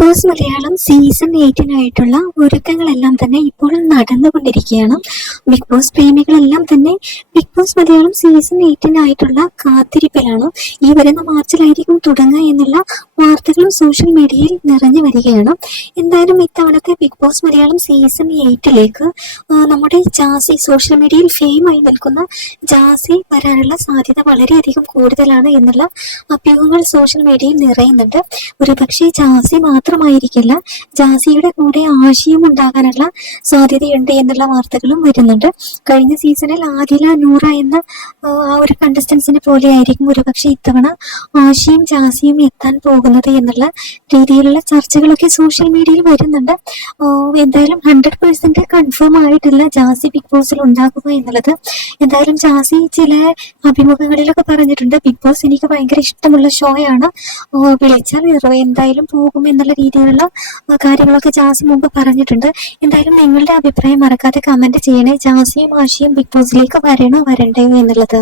Boss Malayalam season 8 ഒരുക്കങ്ങളെല്ലാം തന്നെ ഇപ്പോൾ നടന്നുകൊണ്ടിരിക്കുകയാണ്. ബിഗ് ബോസ് പ്രേമികളെല്ലാം തന്നെ ബിഗ് ബോസ് മലയാളം സീസൺ 8 കാത്തിരിപ്പിലാണ്. ഈ വരുന്ന മാർച്ചിലായിരിക്കും തുടങ്ങുക എന്നുള്ള വാർത്തകളും സോഷ്യൽ മീഡിയയിൽ നിറഞ്ഞു വരികയാണ്. എന്തായാലും ഇത്തവണത്തെ ബിഗ് ബോസ് മലയാളം സീസൺ 8 നമ്മുടെ ജാസി, സോഷ്യൽ മീഡിയയിൽ ഫെയിമായി നിൽക്കുന്ന ജാസി വരാനുള്ള സാധ്യത വളരെയധികം കൂടുതലാണ് എന്നുള്ള അഭ്യൂഹങ്ങൾ സോഷ്യൽ മീഡിയയിൽ നിറയുന്നുണ്ട്. ഒരുപക്ഷെ ജാസി മാത്രമായിരിക്കില്ല, ജാസിയുടെ കൂടെ ആശയും ഉണ്ടാകാനുള്ള സാധ്യതയുണ്ട് എന്നുള്ള വാർത്തകളും വരുന്നുണ്ട്. കഴിഞ്ഞ സീസണിൽ ആദില, നൂറ എന്ന ആ ഒരു കണ്ടസ്റ്റൻസിനെ പോലെ ആയിരിക്കും ഒരുപക്ഷെ ഇത്തവണ ആശയും ജാസിയും എത്താൻ പോകുന്നത് എന്നുള്ള രീതിയിലുള്ള ചർച്ചകളൊക്കെ സോഷ്യൽ മീഡിയയിൽ വരുന്നുണ്ട്. എന്തായാലും 100% കൺഫേം ആയിട്ടില്ല ജാസി ബിഗ് ബോസിൽ ഉണ്ടാകുക എന്നുള്ളത്. എന്തായാലും ജാസി ചില അഭിമുഖങ്ങളിലൊക്കെ പറഞ്ഞിട്ടുണ്ട്, ബിഗ് ബോസ് എനിക്ക് ഭയങ്കര ഇഷ്ടമുള്ള ഷോയാണ്, വിളിച്ചാൽ എന്തായാലും പോകും എന്നുള്ള രീതിയിലുള്ള കാര്യങ്ങളൊക്കെ ജാസി മുമ്പ് പറഞ്ഞിട്ടുണ്ട്. എന്തായാലും നിങ്ങളുടെ അഭിപ്രായം മറക്കാതെ കമന്റ് ചെയ്യണേ. ജാസിയും ആശയും ബിഗ് ബോസിലേക്ക് വരണോ വരണ്ടയോ എന്നുള്ളത്.